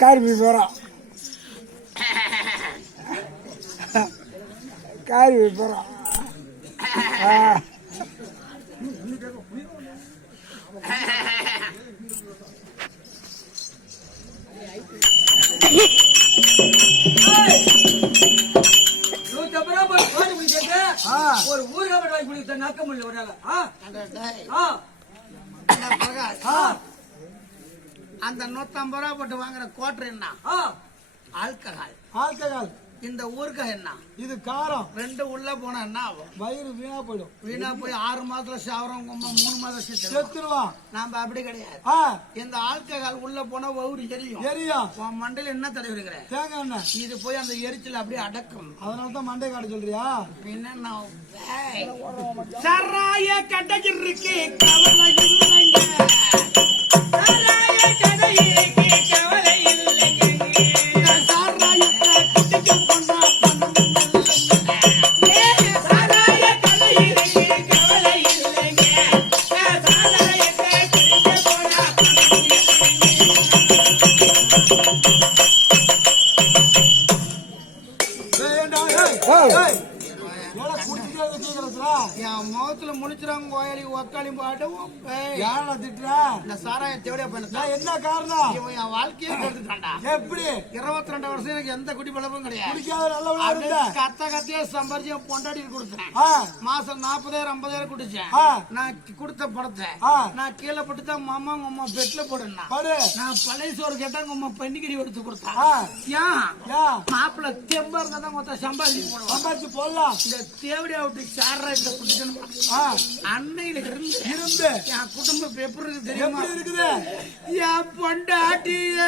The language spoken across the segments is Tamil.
காரி போறான் காரி போறான் ஒரு ஊர்காவல் வாங்கி குடிக்க நக்க முடியல ஒரு அந்த 150 ரூபா போட்டு வாங்குற கோட்டர் என்ன ஆல்கஹால். ஆல்கஹால் இந்த ஊறுகாய் என்ன இது காரம். ரெண்டு உள்ள போனா என்ன ஆகும்? வயிறு வீணா போயிடும். வீணா போய் 6 மாதத்துல சாவரம் 3 மாதம் செத்துருவான். நாம அப்படி கிடையாது. இந்த ஆல்கஹால் உள்ள போனா வயிறு எரியும். உன் மண்டையில என்ன தடவி இருக்கிற? தேங்காய் எண்ணெய். இது போய் அந்த எரிச்சல் அப்படியே அடக்கும். அதனாலதான் மண்டை காட்ட சொல்றியா? என்ன சராய கடையில் இருக்கு கவலை இல்லைங்க. சராய கடையிருக்கு கவலை இல்லைங்க. சாராயத்தை குடிக்க போனா பணம் இல்லைங்க. சாராய கடையிருக்கு கவலை இல்லைங்க. சாராயத்தை குடிக்க போனா பணம் இல்லைங்க. என் முகத்துல முடிச்சிடாங்க கோயிலி ஒக்காளி பாட்டும் யாரா திட்டுறா? இந்த சாராய தேவையா பண்ண என்ன காரணம்? இவன் என் வாழ்க்கையை கெடுத்துட்டான்டா. எப்படி 22 வருஷம் எனக்கு எந்த குடி பழப்பும் கிடையாது. கத்த கத்தையா சம்பாரிச்சு பொண்டாட்டி கொடுத்தேன். மாசம் 40,000 50,000 குடிச்சேன். நான் கொடுத்த படத்தை நான் கீழே போட்டு தான் மாமா உங்க அம்மா பெட்ல போடுனா நான் பழைய சோறு கேட்டா உங்க அம்மா பன்னிக்கடி எடுத்து கொடுத்தா. ஏன் மாப்பிள்ள தெம்பா இருந்தா தான் மொத்தம் சம்பாதிச்சு போடலாம். இந்த தேவடியா விட்டு சாராயத்தை குடிக்கணும். அன்னையில இருந்து என் குடும்பம் எப்படி இருக்கு தெரியுமா? இருக்குது என் பொண்டாட்டிய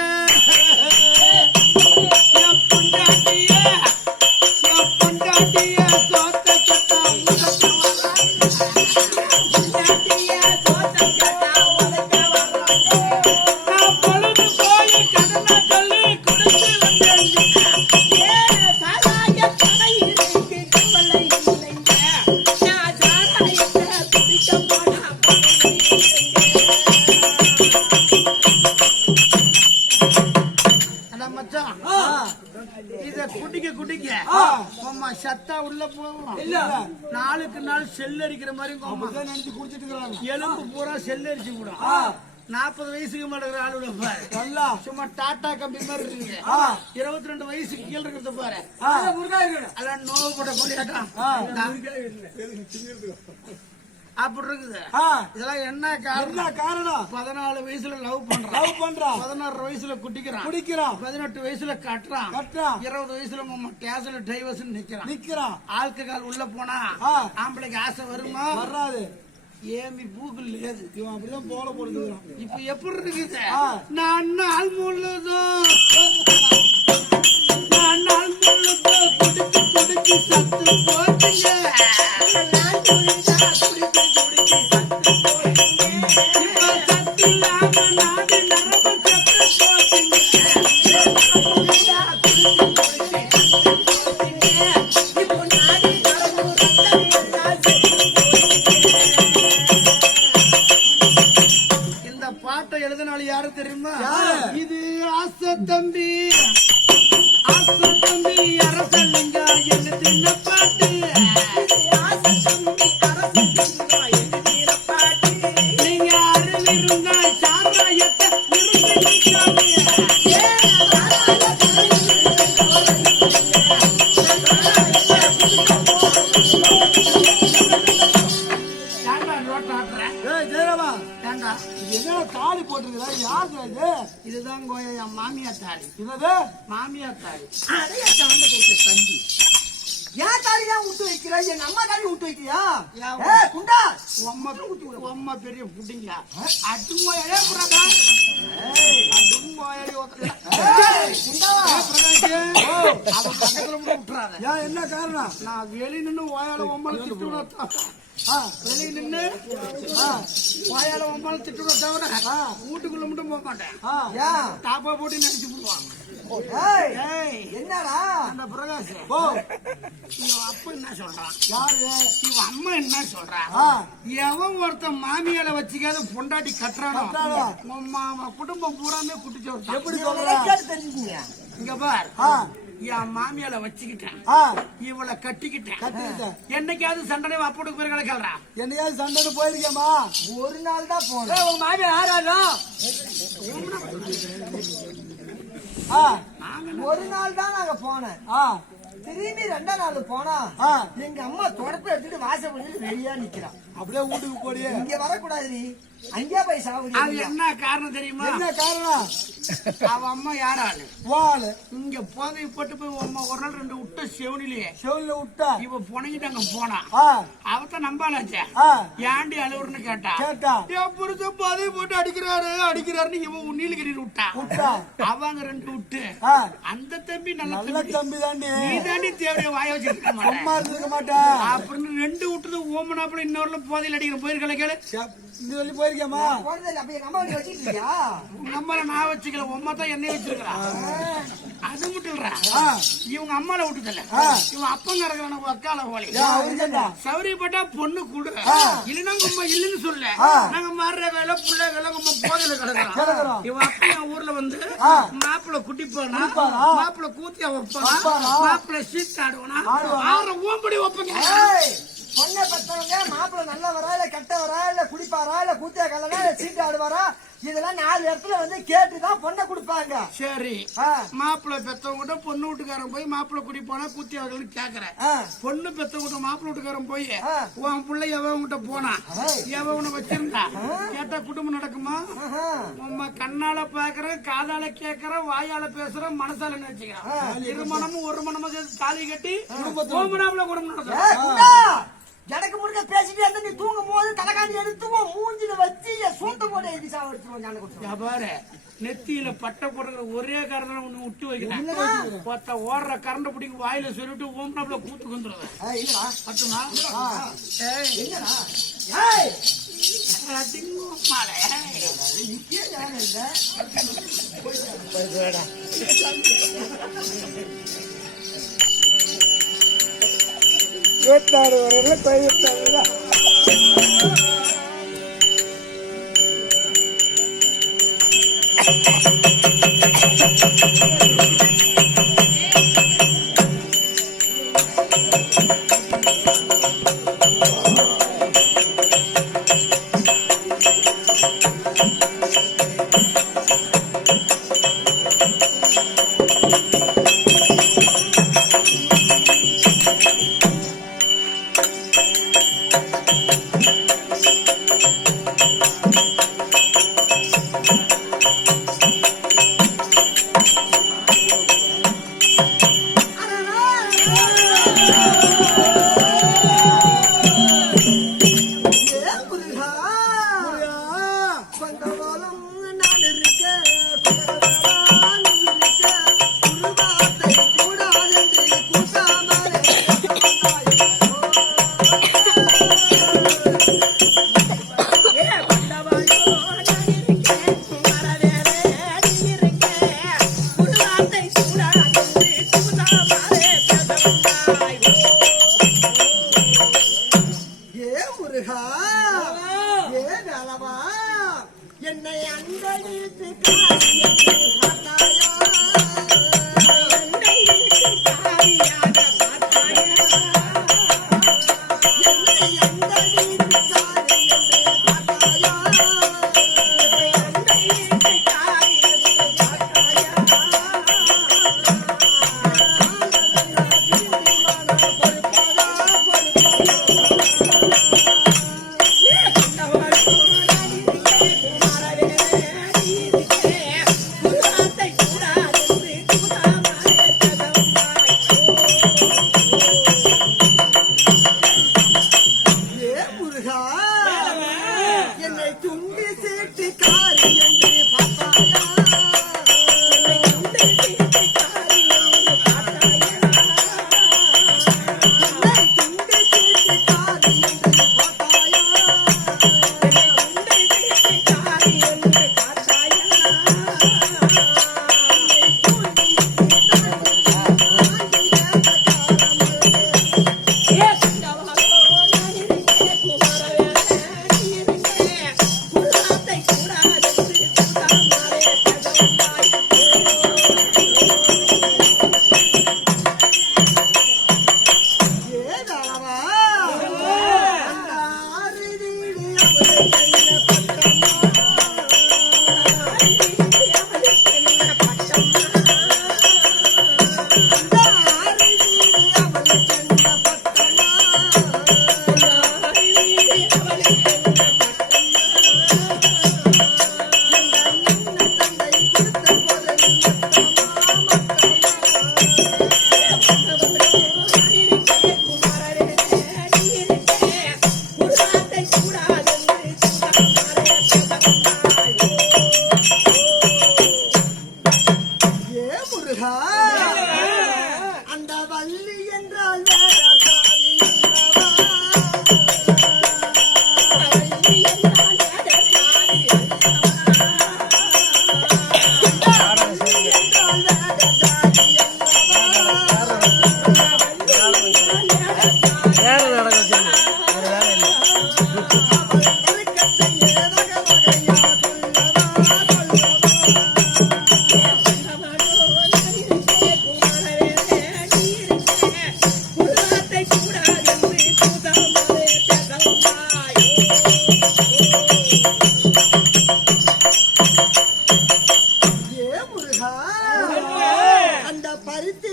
சோத்த கட்டா பொழுது போய் கடனா சொல்லி குடிச்சு குடிக்க சத்தா உள்ள போவோம். நாளுக்கு நாள் செல்லரிக்கிற மாதிரி நினைச்சு குடிச்சிட்டு இருக்காங்க. எலும்பு பூரா செல்லரிச்சு கூட 40 வயசுக்கு மேல இருக்கிற ஆளு பாரு. சும்மா டாட்டா கம்பி மாதிரி இருக்கு. 22 வயசுக்கு கீழே இருக்கிறத பாரு. அதெல்லாம் நோவு போட்ட கொள்ளையாட்டம் அப்படி இருக்குது. இதெல்லாம் என்ன காரணம்? 14 வயசுல லவ் பண்றான். 16 வயசுல குடிக்கிறான். 18 வயசுல கட்டுறான். 20 வயசுல கேஸ்ல டைவர்ஸ் நிக்கிறான். ஆல்கஹால் உள்ள போனா ஆம்பளைக்கு ஆசை வருமா? வராது. ஏமி பூக்குள் లేదు. இவன் அப்படிதான் போல போடுறான். இப்ப எப்படி இருக்குது? நான் நாள் முழுதும் குடிச்சு சத்து போச்சுங்க. இந்த பாட்டை எழுதினால யாரு தெரியுமா? இது ஆசை தம்பி அரசலிங்க எழுதின பாட்டு. நீங்க அறிவிருந்த சாராயத்தை தாலி போட்டிருக்கிறா? யாரு? இதுதான் கோயா மாமியார் தாலி. மாமியார் தாலி. தம்பி ஏன் தாலி தான் விட்டு வைக்கிறா? எங்க அம்மா தாலி விட்டு வைக்கிறியா? குண்டா அம்மா பெரிய புட்டிங்க அதுங்கோயா என்ன காரணம்? நான் வெளி நின்று வாயால ஒம்மல திட்டு வெளியே நின்று வாயால ஒம்பால திட்டுற தவிர வீட்டுக்குள்ள மட்டும் போக மாட்டேன். டாப்பா போட்டு நினைச்சு போடுவாங்க. என்னடா அந்த பிரகாஷ் இவன் அப்பா என்ன சொல்றான்? யாரு இவன் அம்மா என்ன சொல்றான்? எவன் ஒருத்தன் மாமியால வச்சுக்காத பொண்டாட்டி கட்டுறானோ குடும்பம் பூராமே குட்டிச்சு. எப்படி தெரிஞ்சுங்க? இங்க பார், என் மாமியால வச்சுக்கிட்டேன், இவளை கட்டிக்கிட்டேன். என்னைக்காவது சண்டனை அப்போட்டுக்கு பேர் கிடக்கா? என்னையாவது சண்டனை போயிருக்கேமா? ஒரு நாள் தான் போனேன். உங்க மாமியார் ஆறாலும் ஒரு நாள் தான் நாங்க போனேன். திரும்பி 2ஆம் நாள் போனா எங்க அம்மா தொடப்ப எடுத்துட்டு வாசப்படியில் வெளியா நிக்கிறான். அப்படியே வீட்டுக்கு போடி. இங்க வரக்கூடாது, அங்கே போய் சாவுடி. அது என்ன காரணம் தெரியுமா? என்ன காரணம்? அவ அம்மா யாராளு வாழு இங்க போதை போட்டு போய் அம்மா ஒரு நாள் ரெண்டு விட்டு செவனிலேயே செவில விட்டா இவ புனைக்கிட்டு அங்க போனா அவத்தான் நம்பாலாச்சே. ஏண்டி அழுவுறன்னு கேட்டா என் புருஷன் போதை போட்டு அடிக்கிறாருன்னு இவன் உன்னில கட்டி விட்டா. அவங்க ரெண்டு விட்டு அந்த தம்பி நல்ல தம்பி தாண்டி நீ தாண்டி தேவைய வாய வச்சிருக்க மாட்டா அப்படின்னு ரெண்டு விட்டுது ஓமனாப்புல இன்னொரு போதையில் அடிக்கிற போயிருக்கல கேளு. இந்த சொல்லி போயிருக்கேமா? நம்மள நான் வச்சுக்கல, உம்மா தான் என்னைய வச்சிருக்கா. அது மட்டும் இவங்க அம்மால விட்டுதல்ல, இவன் அப்பங்க இருக்கிற அக்கால போலி சௌரியப்பட்டா பொண்ணு கூடு இல்லைன்னா உம்மா இல்லைன்னு சொல்ல. நாங்க மாறுற வேலை புள்ள வேலை உங்க போதையில கிடக்குறோம். இவன் அப்பா என் ஊர்ல வந்து மாப்பிள்ள குட்டிப்பானா, மாப்பிள்ள கூத்தியா வைப்பானா, மாப்பிள்ள சீட் ஆடுவானா, ஆற ஓம்படி வைப்பங்க. பொண்ணை பெற்றவங்க மாப்பிள்ள நல்ல வரா இல்ல கெட்ட வரா இல்ல குடிப்பாரா இல்ல கூத்தியா கல்லனா இல்ல சீட்டு ஆடுவாரா, இதெல்லாம் 4 இடத்துல வந்து கேட்டுதான் பொண்ணை கொடுப்பாங்க. சரி, மாப்பிள்ள பெத்தவங்கிட்ட பொண்ணு வீட்டுக்காரன் போய் மாப்பிள்ள குடிப்பானா கூத்தியாவர்கள் கேக்குறேன். பொண்ணு பெத்தவங்கிட்ட மாப்பிள்ள வீட்டுக்காரன் போய் உன் பிள்ளை எவங்கிட்ட போனா எவனை வச்சிருந்தா கேட்டா குடும்பம் நடக்குமா? உம்ம கண்ணால பாக்குற, காதால கேக்குற, வாயால பேசுற, மனசால நினைச்சுக்கிறான். இருமணமும் ஒரு மனமும் தாலி கட்டி குடும்பம் நடக்கும். எனக்கு முழுக்க பேசிட்டே இருந்தா நீ தூங்கும் போது தலைகாணி எடுத்துவோம் மூஞ்சில வச்சு சூத்த போட்டு எழுதி சாவடிச்சிருவோம். பாரு, நெத்தியில பட்டை போடுற ஒரே காரணம் ஒண்ணு விட்டு வைக்கிறேன். ஓடுற கரண்ட பிடிக்கும் வாயில சொல்லிட்டு ஓம்னாப்ல கூத்து கொண்டுருவேன். பட்டுமா இருபத்தாறு வரையில பதினெட்டாவது என்னை அந்த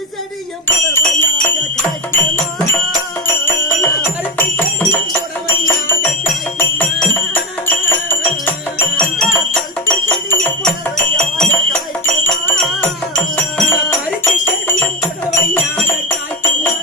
செடியும் புடவையாக காய்க்குமா பருத்தி செடியும் புடவையாக காய்க்குமா பருத்தி செடியும் புடவையாக காய்க்குமா பருத்தி செடியும் புடவையாக காய்க்குமா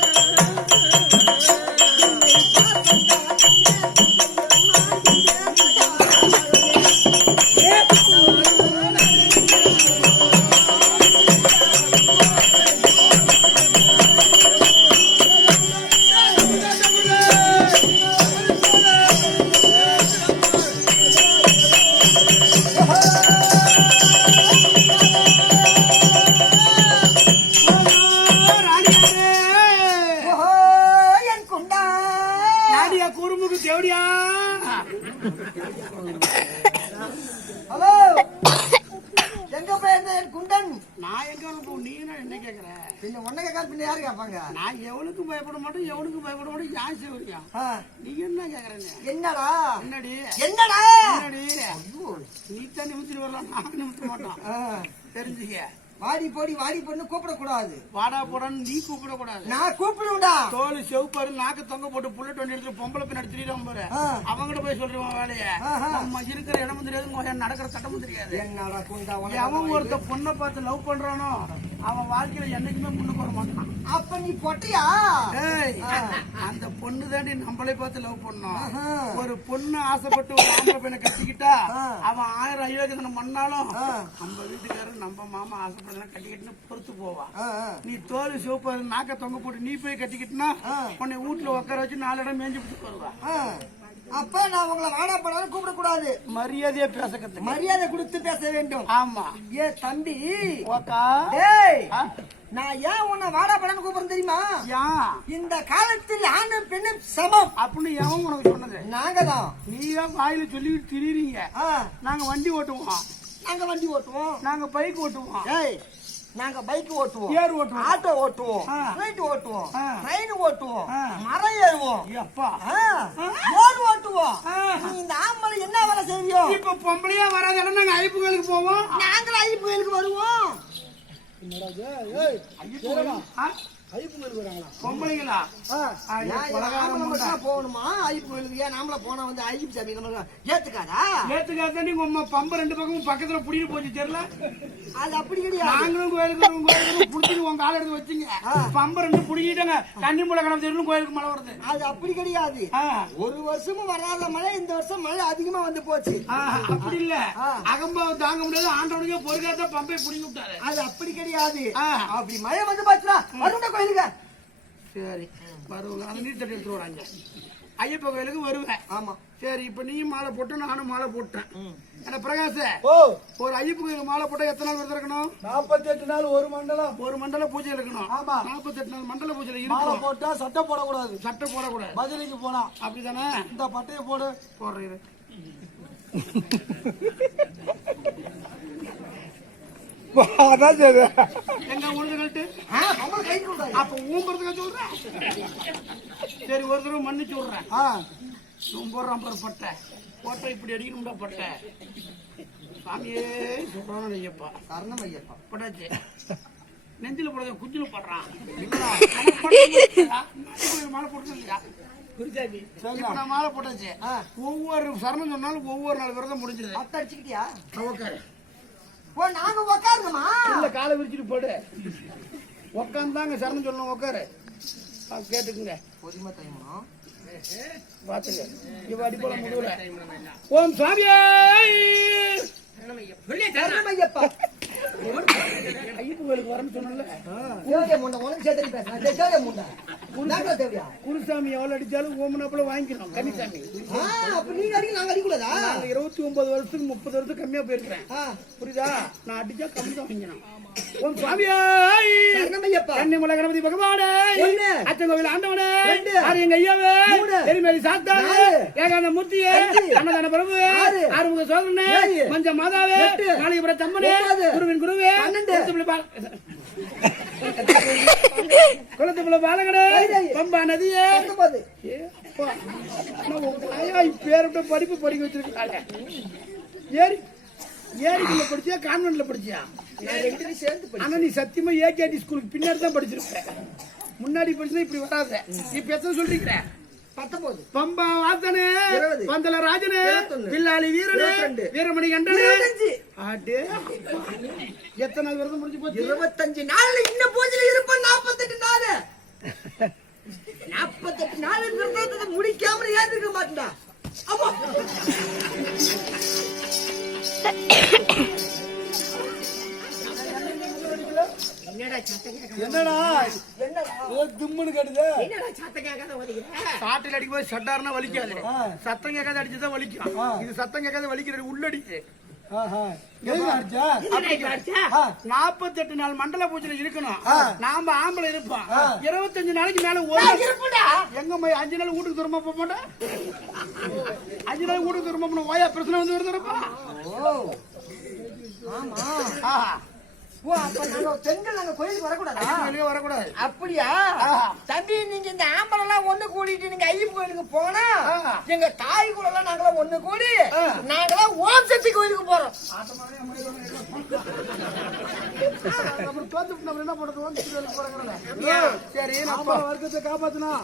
ஹலோ எங்க போயிருந்த என் குண்டன் நான் எங்க நீ என்ன கேக்குற பின்ன உன்ன கேட்காத பின்ன யாரு கேட்பாங்க நான் எவனுக்கும் பயப்பட மாட்டேன் எவனுக்கும் பயப்பட மாட்டேன் யார் செய்வரியா நீ என்ன கேக்குறேன்னு என்னடா என்னடி என்னடா என்னடி நீ தான் நிமித்திட்டு வரலாம் நான் நிமித்த மாட்டோம் தெரிஞ்சுக்க வாடி போன்னு கூப்பிடக்கூடாது வாடா போடான்னு நீ கூப்பிடக்கூடாது நான் கூப்பிடுடா தோல் செவப்பாரு நாக்கு தொங்க போட்டு புல்லட் வண்டி எடுத்து பொம்பளை பின்னாடி திரியிடாம பாரு அவங்கிட்ட போய் சொல்றேன் வேலையை நம்ம இருக்கிற இடமும் தெரியாது நடக்கிற சட்டமும் தெரியாது என்னடா குண்டா அவன் ஒருத்த பொண்ணை பார்த்து லவ் பண்றானோ அவன் வாழ்க்கையில என்னைக்குமே முன்னுக்கு வர மாட்டான் அப்ப நீ பொட்டியா அந்த பொண்ணு தாண்டி நம்மளே பார்த்து லவ் பண்ணோம் ஒரு பொண்ணு ஆசைப்பட்டு ஒரு ஆம்பளை பையனை கட்டிக்கிட்டா அவன் 1000 அயோக்கியம் பண்ணாலும் நம்ம வீட்டுக்காரர் நம்ம மாமா ஆசைப்பட்டு கட்டிக்கிட்டு பொறுத்து போவான் நீ தோல் சிவப்பாரு நாக்க தொங்க போட்டு நீ போய் கட்டிக்கிட்டுனா உன்னை வீட்டுல உட்கார வச்சு 4 இடம் மேய்ஞ்சு போட்டு வருவா அப்ப நான் உங்களை வாடா போனாலும் கூப்பிடக்கூடாது மரியாதையா பேச கத்து மரியாதை கொடுத்து பேச வேண்டும் ஆமா ஏ தம்பி ஓகா நான் ஏன் உன்னை வாடா படான்னு கூப்பிடுறேன் தெரியுமா இந்த காலத்தில் ஆணும் பெண்ணும் சமம் அப்படின்னு எவன் உனக்கு சொன்னது நாங்க தான் நீயா வாயில சொல்லிட்டு திரியுறீங்க நாங்க வண்டி ஓட்டுவோம் நாங்க பைக் ஓட்டுவோம் நாங்க பைக் ஓட்டுவோம் ஏர் ஓட்டுவோம் ஆட்டோ ஓட்டுவோம் ஃபிளைட் ஓட்டுவோம் ட்ரெயின் ஓட்டுவோம் மரம் ஏறுவோம் அப்பா ஏர் ஓட்டுவோம் நீ இந்த ஆம்பளை என்ன வேலை செய்வியோ இப்ப பொம்பளையா வராத இடம் நாங்க ஐப்பு கோயிலுக்கு போவோம் நாங்களும் ஐப்பு கோயிலுக்கு வருவோம் பொம்பளைங்களா போகணுமா ஐப்பு கோயிலுக்கு ஏன் நாமள போனா வந்து ஐப்பு சாமி ஏத்துக்காதா ஏத்துக்காத நீங்க உங்க பம்பு 2 பக்கமும் பக்கத்துல புடிட்டு போச்சு தெரியல அது அப்படி கிடையாது நாங்களும் கோயிலுக்கு புடிச்சிட்டு உங்க ஆள் எடுத்து வச்சுங்க பம்பு 2 புடிக்கிட்டாங்க தண்ணி மூல கிணம் தெரியலும் கோயிலுக்கு மழை வருது அது அப்படி கிடையாது ஒரு வருஷமும் வராத மழை இந்த வருஷம் மழை அதிகமா வந்து போச்சு அப்படி இல்ல அகம்பாவம் தாங்க முடியாது ஆண்டவனுக்கே பொறுக்காத பம்பை புடிங்கி விட்டாரு அது அப்படி கிடையாது அப்படி மழை வந்து பாத்துடா வருண்ட கோயிலுக்கு சரி வருவாங்க அந்த நீர் தட்டி எடுத்து வராங்க ஐயப்ப கோயிலுக்கு வருவேன் ஆமா சரி இப்ப நீயும் மாலை போட்டு நானும் மாலை போட்டேன் என்ன பிரகாச ஒரு ஐயப்ப கோயிலுக்கு மாலை போட்டா எத்தனை நாள் விரதம் இருக்கணும் 48 நாள் ஒரு மண்டலம் பூஜை இருக்கணும் ஆமா 48 நாள் மண்டல பூஜையில மாலை இருக்கணும் போட்டா சட்டை போடக்கூடாது பஜனைக்கு போனா அப்படிதானே இந்த பட்டையை போடுறேன் அதான் சரி எங்க உழுதுகள்ட்டு அப்ப ஊம்புறதுக்கு சொல்றேன் சரி ஒரு தடவை மன்னிச்சு விடுறேன் போடுறான் பட்டை போட்டை இப்படி அடிக்கணும்டா பட்டை சாமியே சொல்றான் ஐயப்பா சரணம் ஐயப்பா பட்டாச்சு நெஞ்சில போடுற குஞ்சில போடுறான் மாலை போட்டு இல்லையா மாலை போட்டாச்சு ஒவ்வொரு சரணம் சொன்னாலும் ஒவ்வொரு நாள் விரதம் முடிஞ்சது பத்த அடிச்சுக்கிட்டியா உட்காரு நாங்க உட்காருங்கம்மா இல்ல காலை விரிச்சிட்டு போடு உட்காந்தாங்க சரணம் சொல்லணும் உட்காரு கேட்டுக்குங்க பொறுமை தைமணும் பாத்துங்க இவ அடிப்பட முடியல ஓம் சாமியே ஐயப்பா ஐயப்ப கோயிலுக்கு வரேன்னு சொன்னல குருசாமி எவ்வளவு அடிச்சாலும் ஓமனாப்புல வாங்கிக்கணும் கன்னிசாமி 29 வருஷத்துக்கு 30 வருஷத்துக்கு கம்மியா போயிருக்கிறேன் புரியுதா நான் அடிச்சா கம்மி தான் வாங்கிக்கணும் ஓம் சாமியே கன்னிமலை கணபதி பகவானே அச்சங்கோவில் ஆண்டவனே எங்க ஐயாவே எரிமேலி சாத்தானே ஏகாந்த மூர்த்தியே அன்னதான பிரபுவே ஆறுமுக சோதரனே மஞ்ச மாதாவே நாளைக்கு தம்மனே குருவின் குருவே குளத்துக்குள்ள பாலகடே பம்பா நதியே பேருட்ட படிப்பு படிக்க வச்சிருக்காங்க ஏறி ஏரிக்குள்ள படிச்சியா கான்வென்ட்ல படிச்சியா? நான் ரெண்டுக்கும் சேர்ந்து ஆனா நீ சத்தியமா ஏகேடி ஸ்கூலுக்கு பின்னாடி தான் படிச்சிருக்க. முன்னாடி படிச்சா இப்படி வராத. இப்ப எத்தனை சொல்றீங்க? 19 பம்பா வாசனே 20 பந்தல ராஜனே 21 வில்லாளி வீரனே 22 வீரமணி கண்டனே 25 ஆடே எத்தனை நாள் விரதம் முடிஞ்சு போச்சு? 25 நாள்ல இன்ன பூஜையில இருப்பேன். 48 நாள் 48 நாள் விரதத்தை முடிக்காம ஏந்திருக்க மாட்டேன்டா. அப்பா என்னடா சத்தம் கேட்காத? என்னடா என்னடா ஏ திம்முன்னு கட்டுது. என்னடா சத்தம் கேட்காத ஓடிக்கிற? காட்டில் அடிக்கும்போது சட்டார்னா வலிக்காது, சத்தம் கேட்காத அடிச்சுதான் வலிக்கும். இது சத்தம் கேட்காத வலிக்கிறது உள்ளடிக்கு. 48 நாள் மண்டல பூஜையில இருக்கணும். நாம ஆம்பளை இருப்போம். 25 நாளைக்கு மேல எங்க 5 நாள் வீட்டுக்கு திரும்ப போக மாட்டேன். 5 நாள் வீட்டுக்கு திரும்ப போன ஓயா பிரச்சனை வந்து வருதுப்பா. ஆமா ஓ அப்ப நாங்க பெண்கள் நாங்க கோயிலுக்கு வரக்கூடாதா? வெளியே வரக்கூடாது. அப்படியா தம்பி? நீங்க இந்த ஆம்பளை எல்லாம் ஒண்ணு கூடிட்டு நீங்க ஐயப்ப கோயிலுக்கு போனா எங்க தாய் கூட எல்லாம் நாங்களாம் ஒண்ணு கூடி நாங்களாம் ஓம் சக்தி கோயிலுக்கு போறோம். என்ன பண்றது? சரி நம்ம வர்க்கத்தை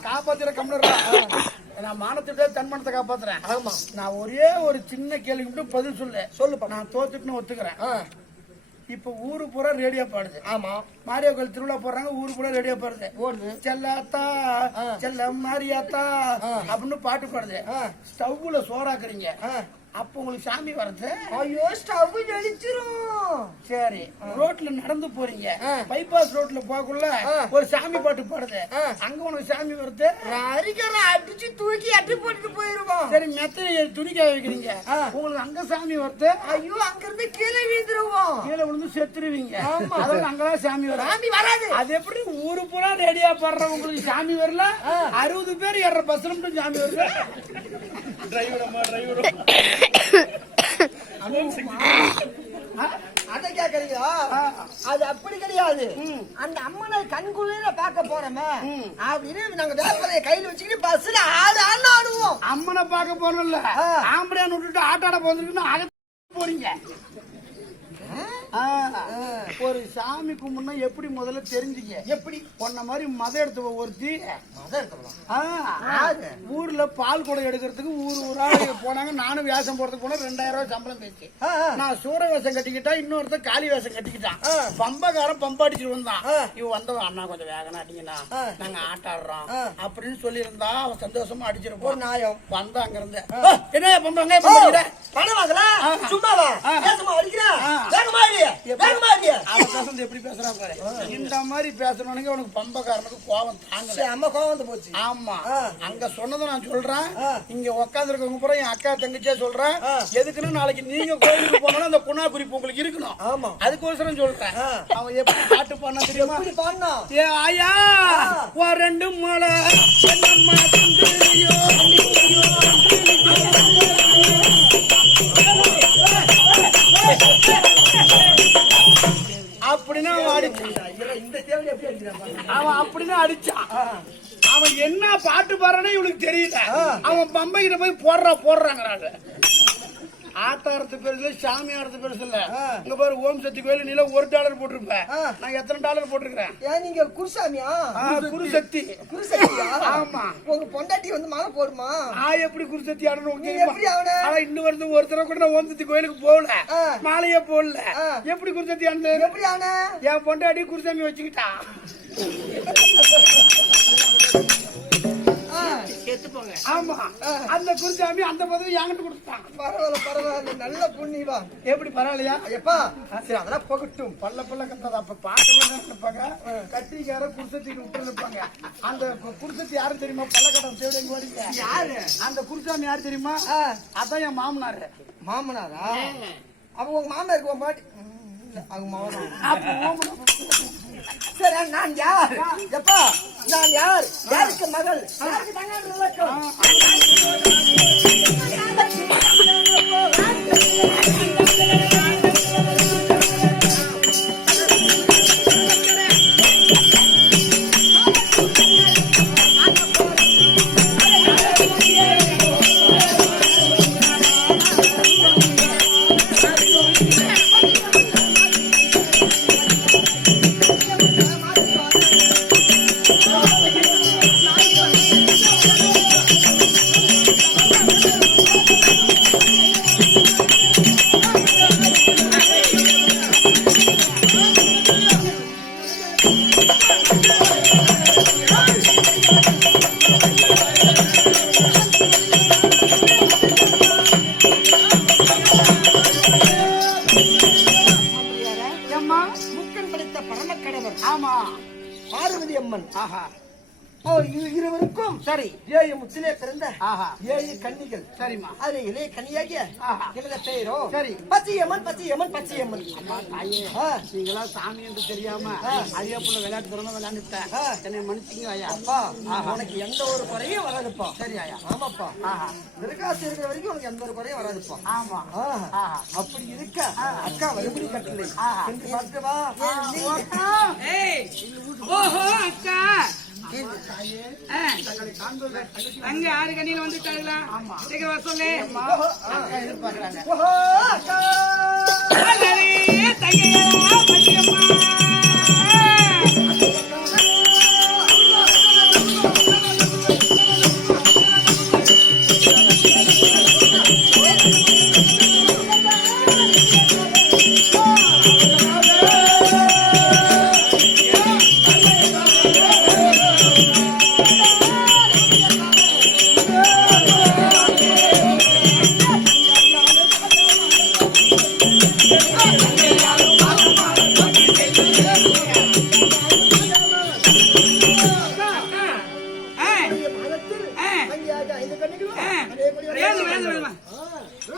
காப்பாத்துற கம்ப்யூட்டர் நான் மானத்தை தன்மானத்தை காப்பாத்துறேன். ஆமா நான் ஒரே ஒரு சின்ன கேள்வி மட்டும் பதில் சொல்லுப்பா. நான் தோத்துட்டுன்னு ஒத்துக்கிறேன். இப்ப ஊரு பூரா ரேடியோ பாடுது. ஆமா மாரியா கோயில் திருவிழா போடுறாங்க, ஊரு பூரா ரேடியோ பாடுது. செல்லாத்தா செல்ல மாரியாத்தா அப்படின்னு பாட்டு பாடுது. ஸ்டவ்ல சோறாக்குறீங்க, அப்ப உங்களுக்கு சாமி வருது. ஐயோ ஸ்டவ் ஜெலிச்சிரும். சரி ரோட்ல நடந்து போறீங்க, பைபாஸ் ரோட்ல போகக்குள்ள ஒரு சாமி பாட்டு பாடுது, அங்க உனக்கு சாமி வருது. அரிக்கரை அடிச்சு தூக்கி அட்டி போட்டுட்டு போயிருவோம். சரி மெத்த துணிக்காய வைக்கிறீங்க, உங்களுக்கு அங்க சாமி வருது. ஐயோ அங்க இருந்து கீழே வீழ்ந்துருவோம். கீழே விழுந்து செத்துருவீங்க. அதாவது அங்கதான் சாமி வரும். சாமி வராது. அது எப்படி ஊரு பூரா ரேடியா பாடுற உங்களுக்கு சாமி வரல? 60 பேர் ஏற பஸ்ல மட்டும் சாமி வருது. டிரைவர் அத கேக்குறீங்களா? அது அப்படி கிடையாது. அந்த அம்மனை கண்குளிர பாக்க போறோமே அப்படின்னு நாங்க வேப்பலைய கையில வச்சுக்கிட்டு பஸ்ல ஆடுவோம். அம்மனை பாக்க போறோம் இல்ல, ஆம்பளையான்னு விட்டுட்டு ஆட்டாட போறீங்க போறீங்க. ஒரு சாமி கும்பிடா எப்படி முதல்ல தெரிஞ்சுக்க? எப்படி? பொண்ண மாதிரி மத எடுத்து ஒருத்தி ஊர்ல பால் குடம் எடுக்கிறதுக்கு ஊரா போனாங்க. நானும் வேஷம் போறதுக்கு போனா 2000 ரூபாய் சம்பளம் பேச்சு. நான் சூற வேஷம் கட்டிக்கிட்டா, இன்னொருத்த காலி வேஷம் கட்டிக்கிட்டான். பம்பக்காரன் பம்ப அடிச்சுட்டு வந்தான். இவன் வந்தவன் அண்ணா கொஞ்சம் வேகனா அடிங்கண்ணா, நாங்க ஆட்டாடுறோம் அப்படின்னு சொல்லி இருந்தா அவன் சந்தோஷமா அடிச்சிருப்போம். நியாயம். வந்தா அங்க இருந்து என்ன பண்றாங்க பணம் வாங்கல சும்மாவா எப்படி பேசுறான் பாரு. இந்த மாதிரி பேசணும்னு உனக்கு பம்பக்காரனுக்கு கோபம் தாங்கல. அம்மா கோவம் போச்சு. ஆமா அங்க சொன்னதை நான் சொல்றேன். இங்க உட்கார்ந்து இருக்கவங்க பூரா என் அக்கா தங்கச்சியா சொல்றேன். எதுக்குன்னு நாளைக்கு நீங்க கோயிலுக்கு போனாலும் அந்த குணா குறிப்பு உங்களுக்கு இருக்கணும். ஆமா அதுக்கோசரம் சொல்றேன். அவன் எப்படி பாட்டு பண்ணா தெரியுமா? பாடினா ஏ ஆயா ஒரு 2 மலை என்னம்மா சுந்தரியோ அப்படின்னா அவன் அப்படின்னா அடிச்சான். அவன் என்ன பாட்டு பாடுறானே இவனுக்கு தெரியல. அவன் பம்பை கிட்ட போய் போடுறாங்க. ஆட்டாரத்து பெருசு சாமி ஆடுறது பெருசு இல்ல. இங்க பாரு ஓம் சக்தி கோயில் நீல $1 போட்டிருப்பேன். நான் எத்தனை டாலர் போட்டிருக்கிறேன்? நீங்க குருசாமியா? குருசக்தி. குருசக்தியா? ஆமா. உங்க பொண்டாட்டி வந்து மாலை போடுமா? எப்படி குருசக்தி ஆடணும் எப்படி ஆவன? இன்னும் வருது ஒரு தடவை கூட நான் ஓம் சக்தி கோயிலுக்கு போகல, மாலையே போடல. எப்படி குருசக்தி ஆனது? எப்படி ஆன? என் பொண்டாட்டி குருசாமி வச்சுக்கிட்டா. ஆமா அந்த குருசாமி அந்த பதவி என்கிட்ட கொடுத்துட்டான். பரவாயில்ல நல்ல புண்ணியவா. எப்படி பரவாயில்லையா? எப்பா சரி அதெல்லாம் போகட்டும். பல்ல கத்தாத. அப்ப பாக்குறவங்க இருப்பாங்க, கட்டிக்கார குருசத்திக்கு விட்டு இருப்பாங்க. அந்த குருசத்தி யாரு தெரியுமா? பல்லக்கட்டம் தேடி எங்க வரீங்க? யாரு அந்த குருசாமி யாரு தெரியுமா? அதான் என் மாமனாரு. மாமனாரா? அப்ப உங்க மாமனாருக்கு உன் பாட்டி அவங்க மாமனார். சரி நான் யார்? எப்பா நான் யார்? யாருக்கு மகள்? யாருக்கு தங்காள் பார்வதி அம்மன் ஆஹா இருவருக்கும் சரி 7 முத்திலே பிறந்த ஆஹா 7 கன்னிகள். சரிம்மா அதுல இளைய கன்னியாகிய ஆஹா எனது பெயரோ சரி பச்சையம்மன் பச்சையம்மன் பச்சையம்மன். அம்மா தாயே நீங்களா சாமி என்று தெரியாம ஐயப்புல விளையாட்டு திறமை விளையாண்டுட்டேன். என்னை மன்னிச்சிங்க ஐயா. அப்பா உனக்கு எந்த ஒரு குறையும் வராதுப்பா. சரி ஐயா. ஆமாப்பா திருக்காசி இருக்கிற வரைக்கும் உனக்கு எந்த ஒரு குறையும் வராதுப்பா. ஆமா அப்படி இருக்க அக்கா வறுபடி கட்டளை என்று பார்க்கவா. ஓஹோ அக்கா அங்க 6 கண்ணியில வந்துட்டாங்களா? சீக்கிரம் வர சொல்லு. ஓஹோ அக்கா தங்கைகளா பச்சையம்மா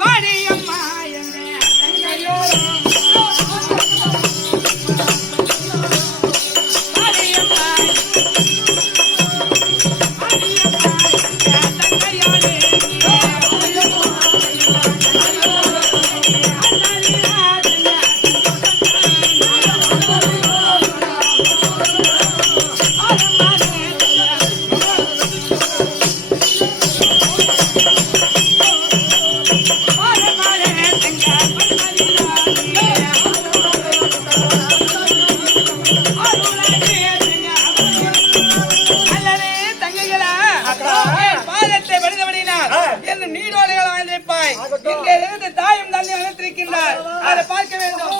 வாடியம்மா எங்க தங்கையோரம் தாயும் தந்தை அழைத்திருக்கின்றார். அதை பார்க்க வேண்டும்.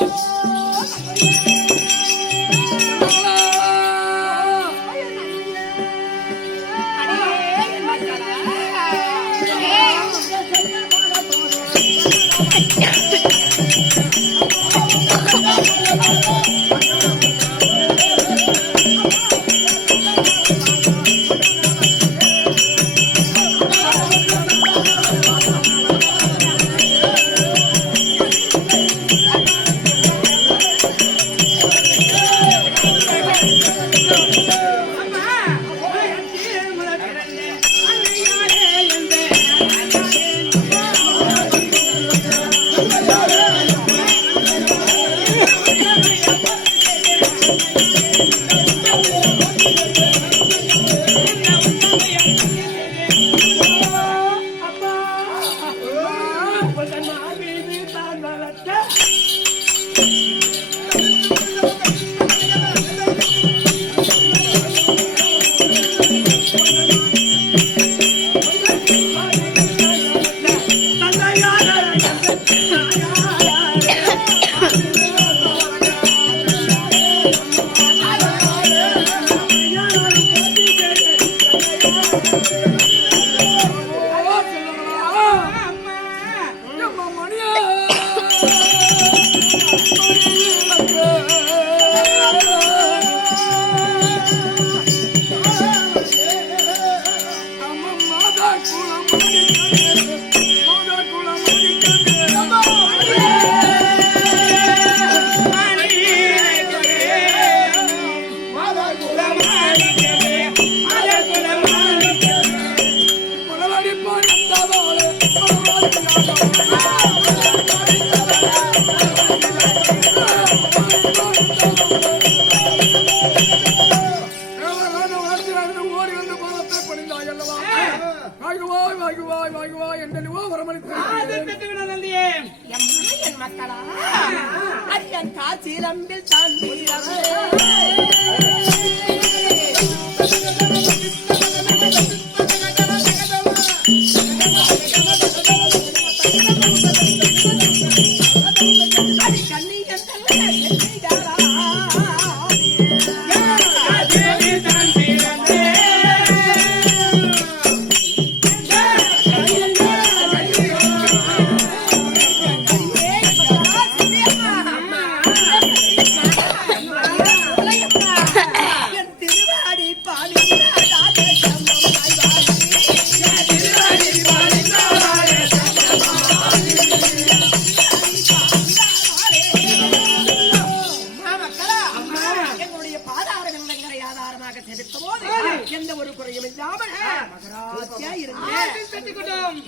என் மக்களா அரியன் காட்சியிலம்பில் தான் மகனாக செலுத்த போது எந்த ஒரு குறையும் இல்லாமல் மகராசியா கட்டிக்கொண்டோம்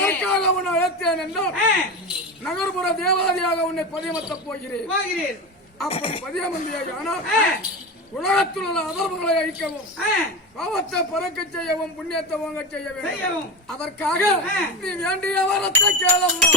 எதற்காக உன்னை அழைத்தேன் என்றால் நகர்புற தேவாதியாக உன்னை பதியமர்த்தப் போகிறேன். அப்படி பதியமந்தியாக ஆனால் உலகத்தில் உள்ள அதர்மங்களை அழிக்கவும் பாவத்தை பறக்க செய்யவும் புண்ணியத்தை வாங்க செய்ய வேண்டும். அதற்காக நீ வேண்டிய வரத்தை கேளம்மா.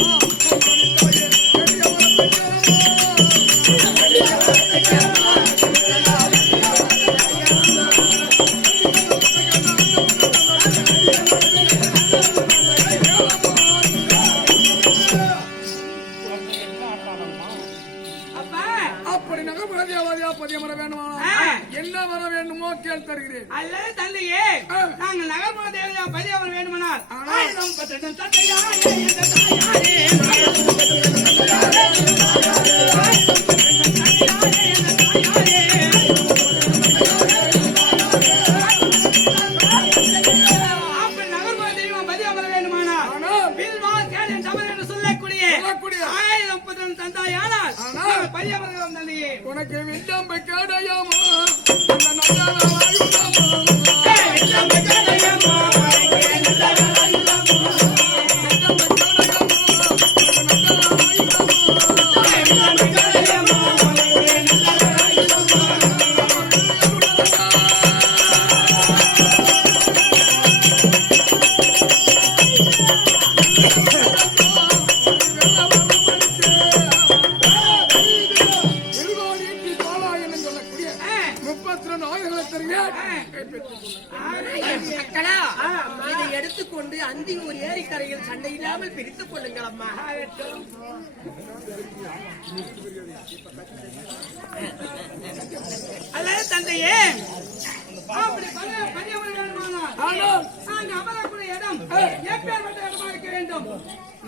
அப்படி நகர்புற தேவாதியா பதியமர வேண்டுமா? என்ன வர வேண்டுமோ கேள் தருகிறேன். அல்லது தந்தையே நாங்கள் நகர்புற தேவதையா பதியமர வேண்டுமானால் உனக்கு விட்டம் கேடையாமா இதை எடுத்துக்கொண்டு அந்தி ஒரு ஏரிக்கரையில் சண்டை இல்லாமல் பிரித்துக் கொள்ளுங்கள் அம்மா. அல்லது தந்தையே அமரக்கூடிய இடம் எப்பேற்பட்ட இடமா இருக்க வேண்டும்?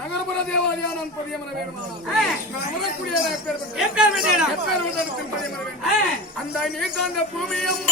நகர்புற தேவாதியா நான் பதியமர வேண்டுமானால் அமரக்கூடிய எப்பேற்பட்ட இடம்? எப்பேற்பட்ட பதியமர வேண்டும். அந்த நீர்காந்த பூமியும்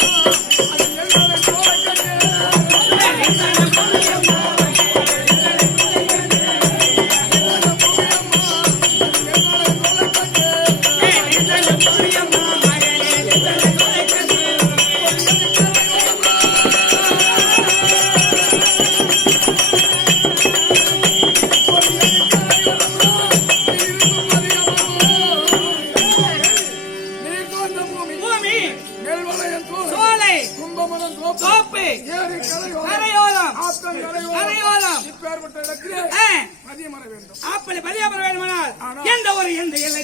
அப்படி பதியமர வேண்டுமானால் எந்த ஒரு எந்த எல்லை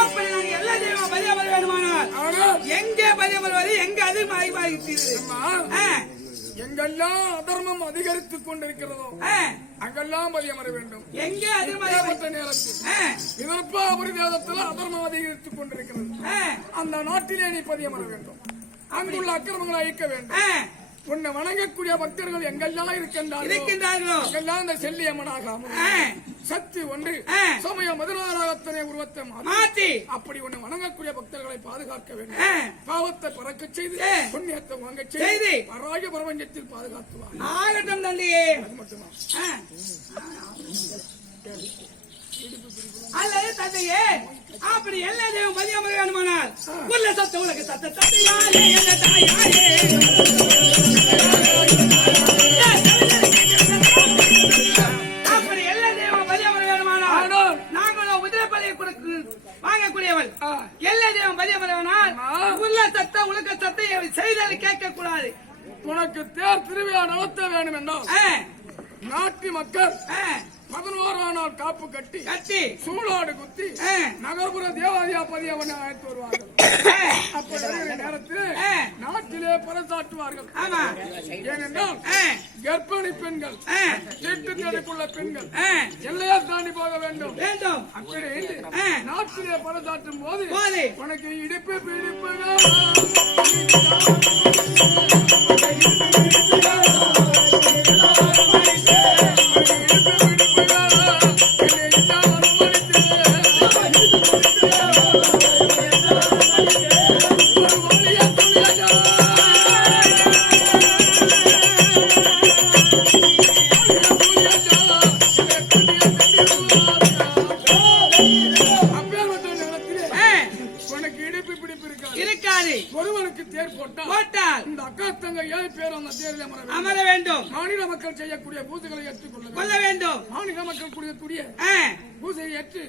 அப்படி நாங்கள் எல்லா தெய்வம் பதியமர வேண்டுமானால் எங்கே பதியமருவது எங்க அதிகமாகிட்டீர்கள்? எங்கெல்லாம் அதர்மம் அதிகரித்துக் கொண்டிருக்கிறதோ அங்கெல்லாம் பதியமர வேண்டும். எங்கே அதிகமாக நேரத்தில் எதிர்ப்பா அபரிதேதத்தில் அதர்மம் அதிகரித்துக் கொண்டிருக்கிறது. அந்த நாட்டிலே நீ பதியமர வேண்டும். அங்குள்ள அக்கிரமங்களை அழிக்க வேண்டும். உன்னை வணங்கக்கூடிய பக்தர்கள் எங்கெல்லாம் இருக்கின்றார்களோ அங்கெல்லாம் இந்த செல்லியம்மனாக சக்தி ஒன்று சமயம் 16 உருவத்தை மாற்றி அப்படி உன்னை வணங்கக்கூடிய பக்தர்களை பாதுகாக்க வேண்டும். பாவத்தை பறக்க செய்து புண்ணியத்தை வாங்க செய்து பராய பிரபஞ்சத்தில் பாதுகாத்துவார். ஆகட்டும் தந்தையே. அது மட்டுமா அல்லது தந்தையே அப்படி எல்லா தெய்வம் பதியமர வேண்டுமானால் உள்ள சத்த உலக சத்த தந்தையாரே என்ற தாயாரே அப்படி எல்லா தெய்வம் பதியமர வேண்டுமானால் நாங்களும் உதிரப்பதியை வாங்கக்கூடியவள். எல்லா தெய்வம் பதியமர வேண்டால் உள்ள சத்த உலக சத்தை செய்ததை கேட்க கூடாது. உனக்கு தேர் திருவிழா நடத்த வேண்டும் என்றால் நாட்டு மக்கள் 11 நாள் காப்பு கட்டி கட்டி சூழாடு குத்தி நகர்ப்புற தேவாதிபதி அவனை அழைத்து வருவார்கள். அப்படி வருகிற நேரத்தில் நாட்டிலே பறைசாற்றுவார்கள். ஏனென்றால் கர்ப்பிணி பெண்கள், வீட்டுக்குள்ள பெண்கள் எல்லையா தாண்டி போக வேண்டும். அப்படி நாட்டிலே பறைசாற்றும் போது உனக்கு இடுப்பு பிடிப்புகள் அமர வேண்டும். மாநில மக்கள் செய்யக்கூடிய பூஜைகளை ஏற்றுக்கொள்ள வேண்டும். மாநில மக்கள் கூடிய பூஜையை ஏற்று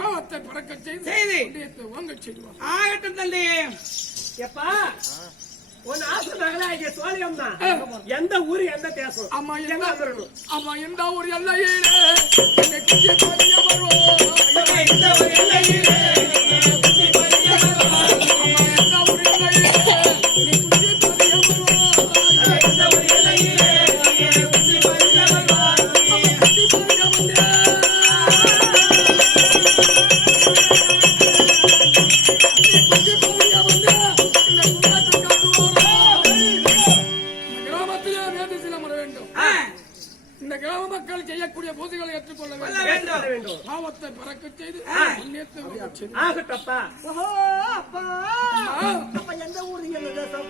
பாவத்தை பறக்க செய்து வாங்க செய்வார். ஆகட்டும் தந்தையே. எப்பா உன் ஆசை மகளாகிய சோழியம்மா எந்த ஊரு எந்த தேசம்? அம்மா எந்த ஊர் எல்லையிலே வருவோம். இந்த கிராம மக்கள் செய்யக்கூடிய பூஜைகளை ஏற்றுக்கொள்ள வேண்டும். பாவத்தை பறக்க செய்து ஆகட்டப்பா. அப்ப எந்த ஊர் எந்த தேசம்?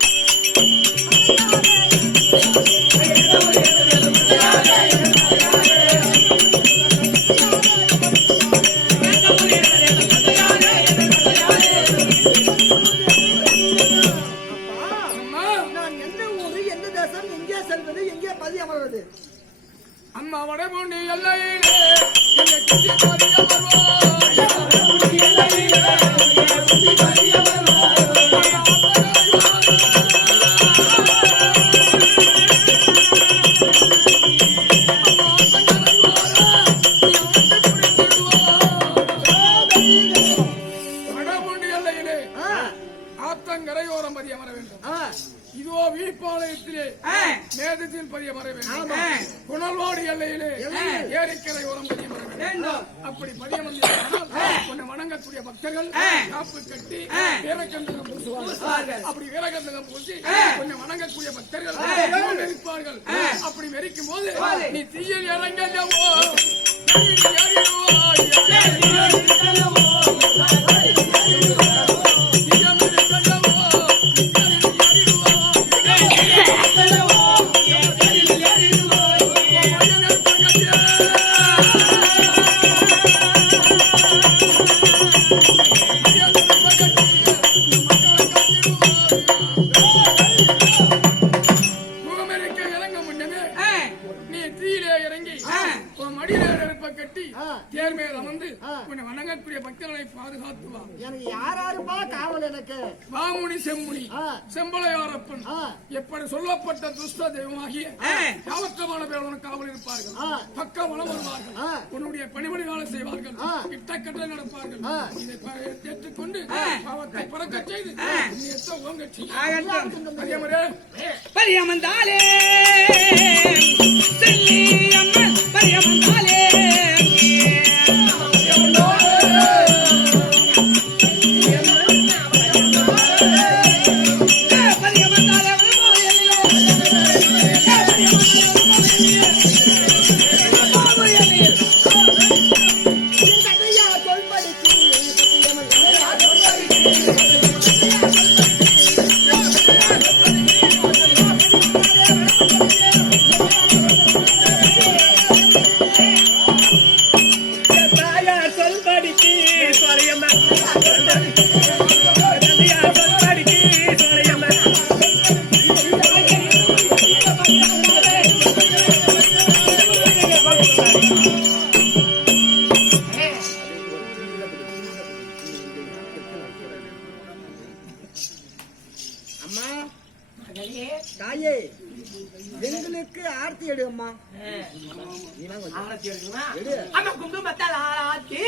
அம்மா வடபூண்டி எல்லையிலே வருவோம். வடபூண்டி எல்லையிலே ஆத்தங்கரையோரம் பதிய வர வேண்டும். இதோ வீப்பாளையத்திலே மேதத்தில் பதிய வர வேண்டும். புனல்வாடி எல்லையிலே ஏரிக்கரை ஓரம் பதிய வர வேண்டும். அப்படி பதிய வந்து வணங்கக்கூடிய பக்தர்கள் காப்பு கட்டி வீரகந்தகம் பூசுவார்கள். அப்படி வீரகந்தகம் பூசி கொஞ்சம் வணங்கக்கூடிய பக்தர்கள் மெரிப்பார்கள். அப்படி மெரிக்கும் போது நீ தீயில் இறங்கவோ வணங்கக்கூடிய பக்தர்களை பாதுகாத்துவா. எனக்கு யாராருப்பா காவல்? எனக்கு வாமுனி செம்புனி செம்பளையாரப்பன் எப்படி சொல்லப்பட்ட துஷ்ட தெய்வமாகிய யாவற்றமான பேர் காவல் இருப்பார்கள். பக்க வளம் வருவார்கள். உன்னுடைய பணிபடி வேலை செய்வார்கள். கிட்டக்கட்ட நடப்பார்கள். இதை ஏற்றுக்கொண்டு பாவத்தை பறக்க செய்து ஓங்க பரியமந்தாலே செல்லியம்மன் பரியமந்தாலே தாயே எங்களுக்கு ஆர்த்தி எடு அம்மா. ஆரத்தி எடுக்கணுமா? அம்மா குங்குமத்தால் ஆராத்தி